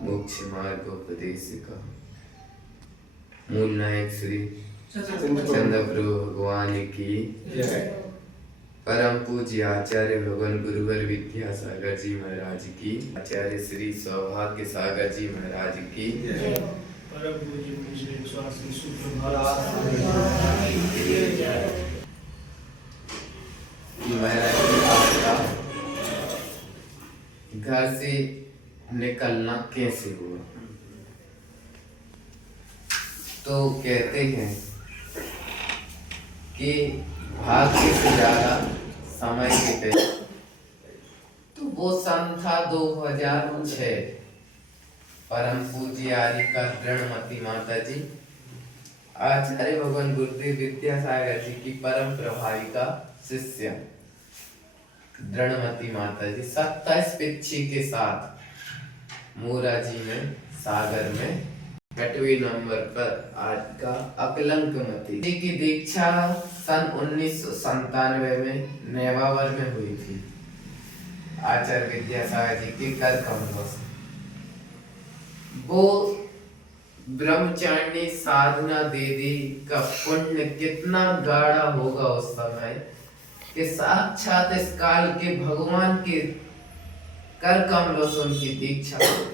मोक्ष मार्गोपदेशिका। मूल नायक श्री चंद्र प्रभु भगवान की जय। परम पूज्य आचार्य भगवान गुरुवर विद्यासागर जी महाराज की, आचार्य श्री सौभाग्य सागर जी महाराज की जय। परम पूज्य श्री स्वास्थ्य सुप्रभात महाराज घर से निकलना कैसे हुआ। तो कहते हैं कि भाग्य से ज्यादा समय के पहले, तो वो सन था 2006। परम पूज्य आर्य का ऋणमती माता जी, आचार्य भगवान गुरुदेव विद्यासागर जी की परम प्रभाविका शिष्य ऋणमती माता जी 27 पिच्छी के साथ मोरा जी में सागर में 8वें नंबर पर आज का अकलंकमती जी की दीक्षा सन 1997 में नेवावर में हुई थी, आचार्य विद्यासागर जी के कर कमलों से। वो ब्रह्मचारिणी साधना दीदी का पुण्य कितना गाढ़ा होगा उस समय कि साक्षात इस काल के भगवान के कर कमलों से उनकी दीक्षा हो।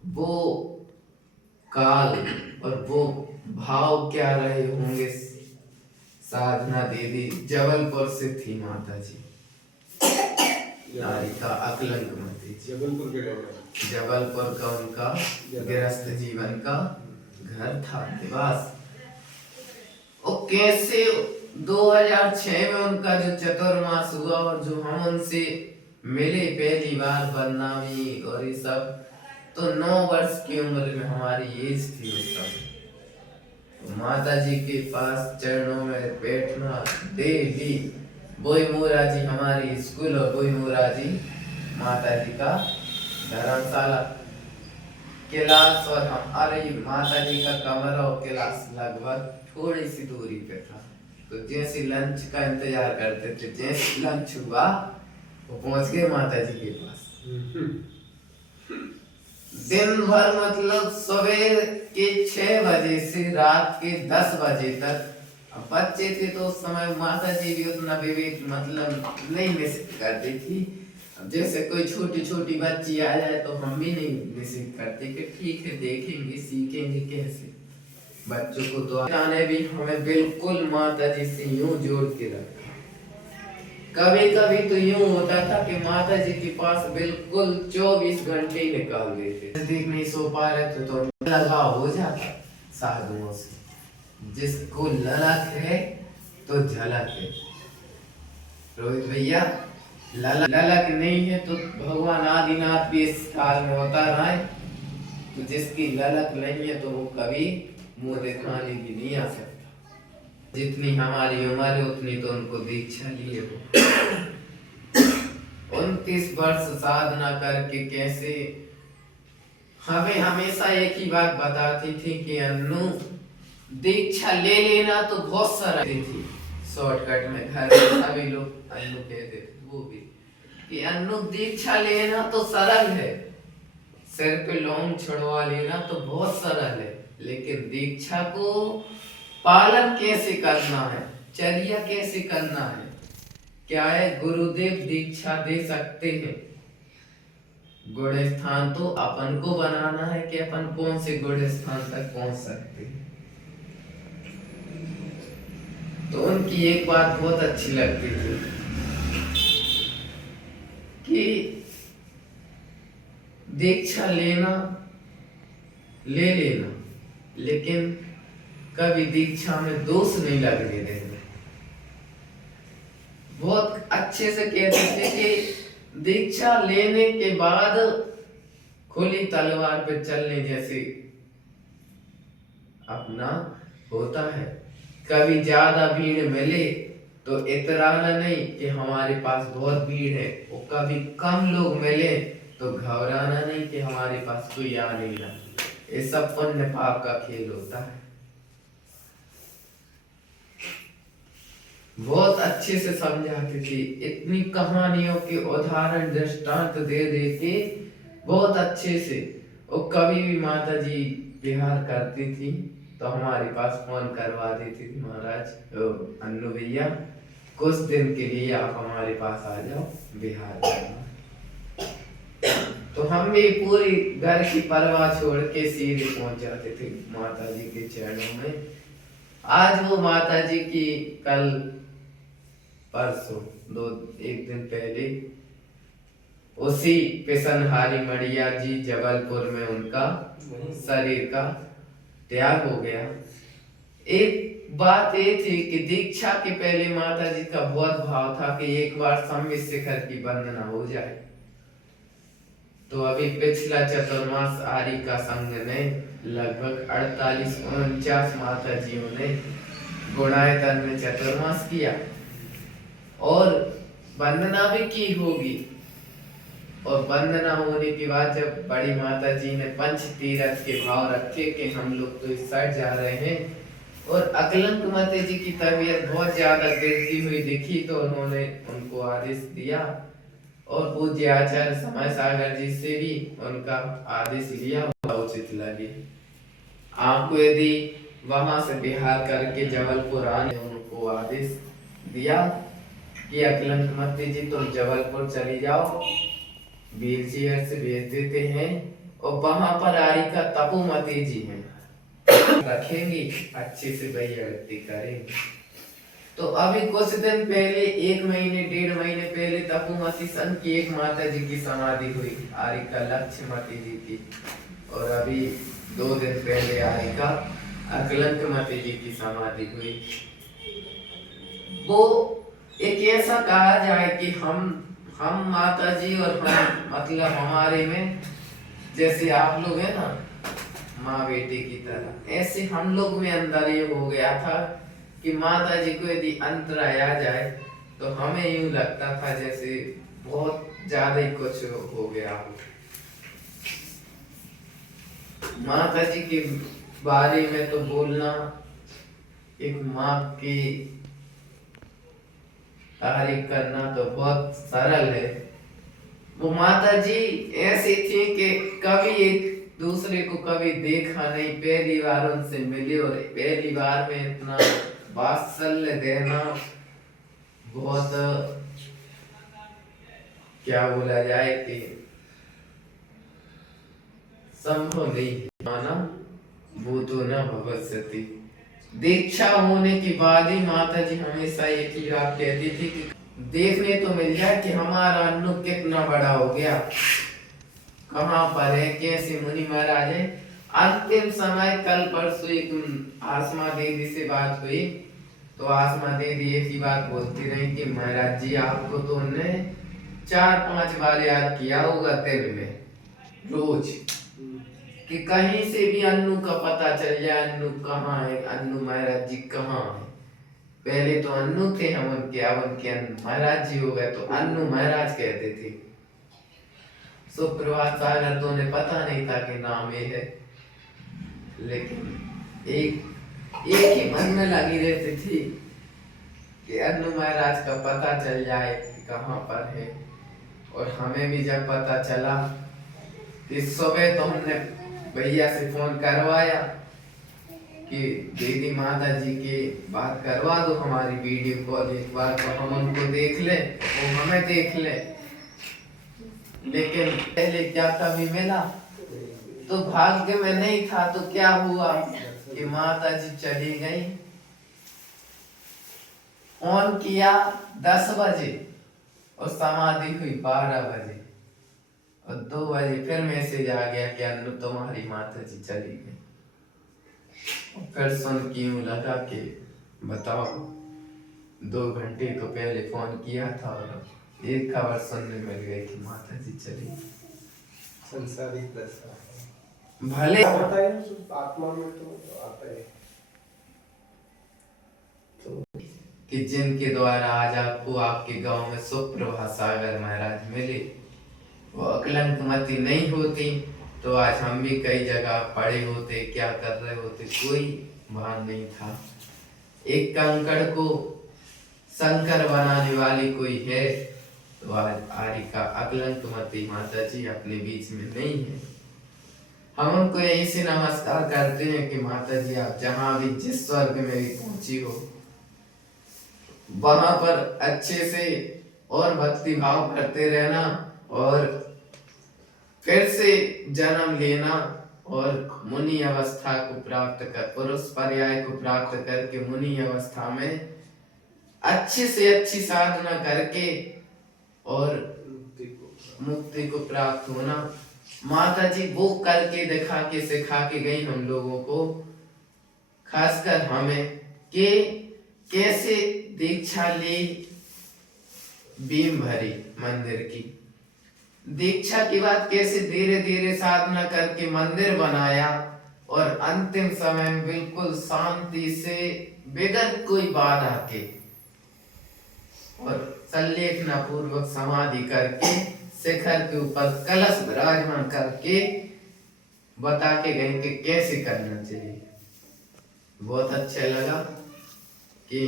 वो काल और वो भाव क्या रहे होंगे। साधना दीदी जबलपुर से थी माता जी, नारी का अकलंकमती, जबलपुर का उनका गृहस्थ जीवन का घर था, निवास। और कैसे 2006 में उनका जो चतुर्मास हुआ और जो हम उनसे मिले पहली बार बदनामी और ये सब, तो 9 वर्ष की उम्र में हमारी एज थी उस समय। तो माता जी के पास चरणों में बैठना डेली, बोई मोरा जी हमारी स्कूल और बोई मोरा जी माता जी का धर्मशाला क्लास, और हमारे माता जी का कमरा और क्लास लगभग थोड़ी सी दूरी पे था। तो जैसे लंच का इंतजार करते थे, जैसे लंच हुआ वो पहुंच गए माता जी के पास। दिन भर मतलब सुबह के 6 बजे से रात के 10 बजे तक। अब बच्चे थे तो उस समय माता जी भी उतना विवेक मतलब नहीं मिस करती थी। अब जैसे कोई छोटी छोटी बच्ची आ जाए तो हम भी नहीं मिस करते कि ठीक है देखेंगे सीखेंगे कैसे। बच्चों को तो जाने भी हमें बिल्कुल माता जी से यूं जोड़ के रखा। कभी कभी तो यूं होता था कि माता जी के पास बिल्कुल 24 घंटे ही निकाल देते, देख नहीं सो पा रहे थे तो लगाव हो जाता साधुओं से। जिसको ललक है तो झलक है। रोहित भैया, ललक नहीं है तो भगवान आदिनाथ भी इस काल में अवतार आए। तो जिसकी ललक नहीं है तो वो कभी मुंह दिखाने भी नहीं आ सकता। जितनी हमारी उम्र है उतनी तो उनको दीक्षा लिए हो। 29 वर्ष साधना करके कैसे हमें हमेशा एक ही बात बताती थी कि अन्नू दीक्षा ले लेना तो बहुत सरल थी। शॉर्टकट में घर में सभी लोग अन्नू कहते थे, वो भी कि अन्नू दीक्षा लेना तो सरल है, सिर पे लौंग छुड़वा लेना तो बहुत सरल है, लेकिन दीक्षा को पालन कैसे करना है, चर्या कैसे करना है, क्या है। गुरुदेव दीक्षा दे सकते हैं, गुण स्थान तो अपन को बनाना है कि अपन कौन से गुण स्थान तक पहुंच सकते हैं। तो उनकी एक बात बहुत अच्छी लगती थी कि दीक्षा लेना ले लेना, लेकिन कभी दीक्षा में दोष नहीं लगने देना। बहुत अच्छे से कहते थे कि दीक्षा लेने के बाद खुली तलवार पे चलने जैसे अपना होता है। कभी ज्यादा भीड़ मिले तो इतराना नहीं कि हमारे पास बहुत भीड़ है, और कभी कम लोग मिले तो घबराना नहीं कि हमारे पास कोई आ नहीं रहा। ये सब पुण्य पाप का खेल होता है। बहुत अच्छे से समझाती थी, इतनी कहानियों के उदाहरण दृष्टांत दे दे के बहुत अच्छे से। और कभी भी माता जी बिहार करती थी तो हमारे पास फोन करवा देती थी, महाराज अन्नू भैया कुछ दिन के लिए आप हमारे पास आ जाओ, बिहार करना। तो हम भी पूरी घर की परवाह छोड़ के सीधे पहुंच जाते थे माता जी के चरणों में। आज वो माता जी की कल परसों एक दिन पहले उसी पिसनहारी मड़िया जी जबलपुर में उनका शरीर का त्याग हो गया। एक बात ये थी कि दीक्षा के पहले माता जी का बहुत भाव था कि एक बार सम्मित शिखर की वंदना हो जाए। तो अभी पिछला चतुर्मास आर्य का संघ ने लगभग 48-49 माता जियों ने गुणायतन में चतुर्मास किया और वंदना भी की होगी। और वंदना होने के बाद जब बड़ी माता जी ने पंच तीरथ के भाव रखे कि हम लोग तो इस साइड जा रहे हैं, और अकलंक माता जी की तबीयत बहुत ज्यादा गिरती हुई दिखी तो उन्होंने उनको आदेश दिया और पूज्य आचार्य समय सागर जी से भी उनका आदेश लिया, उचित लगे। आपको यदि वहां से बिहार करके जबलपुर आने, उनको आदेश दिया कि अकलंक माता जी तुम जबलपुर चली जाओ, वीर जी से भेज देते हैं और वहां पर आर्य का तपोमती जी हैं, रखेंगी, अच्छे से व्यक्ति करेंगे। तो अभी कुछ दिन पहले 1 महीने 1.5 महीने पहले तपोमती सन की एक माता जी की समाधि हुई, आर्य का लक्ष्मीमती जी की। और अभी 2 दिन पहले आर्य का अकलंक मती जी की समाधि हुई। वो एक ऐसा कहा जाए कि हम माता जी और हम मतलब हमारे में जैसे आप लोग हैं ना माँ बेटी की तरह, ऐसे हम लोग में अंदर ये हो गया था कि माता जी को यदि अंतराय आ जाए तो हमें यूं लगता था जैसे बहुत ज्यादा ही कुछ हो गया हो। माता जी के बारे में तो बोलना एक माँ की तारीफ करना तो बहुत सरल है। वो माता जी ऐसी थी कि कभी एक दूसरे को कभी देखा नहीं, पहली बार उनसे मिले और पहली बार में इतना वात्सल्य देना बहुत क्या बोला जाए कि संभव नहीं है। माना वो तो न भविष्यति। दीक्षा होने के बाद ही माता जी हमेशा एक ही बात कहती थी कि देखने तो मिल जाए कि हमारा अन्नू कितना बड़ा हो गया, कहाँ पर है, कैसे मुनि महाराज है। अंतिम समय कल परसों एक आसमा देवी से बात हुई तो आसमा देवी एक ही बात बोलती रही कि महाराज जी आपको तो उन्होंने 4-5 बार याद किया होगा दिन में रोज, कि कहीं से भी अन्नू का पता चल जाए, अन्नू कहाँ है, अन्नू महाराज जी कहाँ है। पहले तो अन्नू थे हम उनके, अब उनके महाराज जी हो गए तो अन्नू महाराज कहते थे। सुप्रभात सागर तो उन्हें पता नहीं था कि नाम ये है, लेकिन एक ही मन में लगी रहती थी कि अन्नू महाराज का पता चल जाए कि कहाँ पर है। और हमें भी जब पता चला कि सुबह तो हमने भैया से फोन करवाया कि दीदी माता जी की बात करवा दो हमारी वीडियो कॉल एक बार, तो हम उनको देख ले, वो हमें देख ले। लेकिन पहले क्या कभी मिला तो भाग्य में नहीं था, तो क्या हुआ कि माता जी चली गई। फोन किया 10 बजे और समाधि हुई 12 बजे और 2 बजे फिर मैसेज आ गया कि अन्नू तुम्हारी माता जी चली गई। फिर सुन के यूं लगा कि बताओ 2 घंटे तो पहले फोन किया था और एक खबर सुनने मिल गई कि माता जी चली। संसारिक दशा भले आता है आत्मा में तो आता है तो कि जिनके द्वारा आज आपको आपके गांव में सुप्रभात सागर महाराज मिले, वो अकलंक मती नहीं होती तो आज हम भी कई जगह पड़े होते, क्या कर रहे होते, कोई भान नहीं था। एक कंकड़ को शंकर बनाने वाली कोई है तो आज आरिका अकलंकमती माता जी अपने बीच में नहीं है। हम उनको यहीं से नमस्कार करते हैं कि माता जी आप जहाँ भी जिस स्वर्ग में भी पहुंची हो वहां पर अच्छे से और भक्ति भाव करते रहना और फिर से जन्म लेना और मुनि अवस्था को प्राप्त कर पुरुष पर्याय को प्राप्त करके मुनि अवस्था में अच्छे से अच्छी साधना करके और मुक्ति को प्राप्त होना। माता जी वो करके दिखा के सिखा के गई हम लोगों को, खासकर हमें, कि कैसे दीक्षा ली भीम भरी मंदिर की। दीक्षा के बाद कैसे धीरे धीरे साधना करके मंदिर बनाया और अंतिम समय में बिल्कुल शांति से बगैर कोई बाधा के और संलेखना पूर्वक समाधि करके शिखर के ऊपर कलश विराजमान करके बता के गए कि कैसे करना चाहिए। बहुत अच्छा लगा कि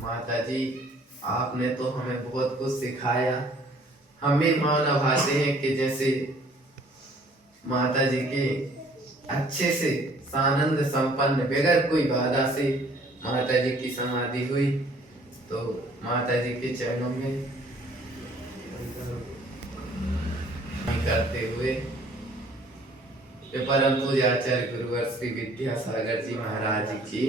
माता जी आपने तो हमें बहुत कुछ सिखाया। हम भी मानव भाते हैं कि जैसे माता जी के अच्छे से सानंद संपन्न बगैर कोई बाधा से माता जी की समाधि हुई, तो माता जी के चरणों में करते हुए परम पूज्य आचार्य गुरुवर श्री विद्यासागर जी महाराज की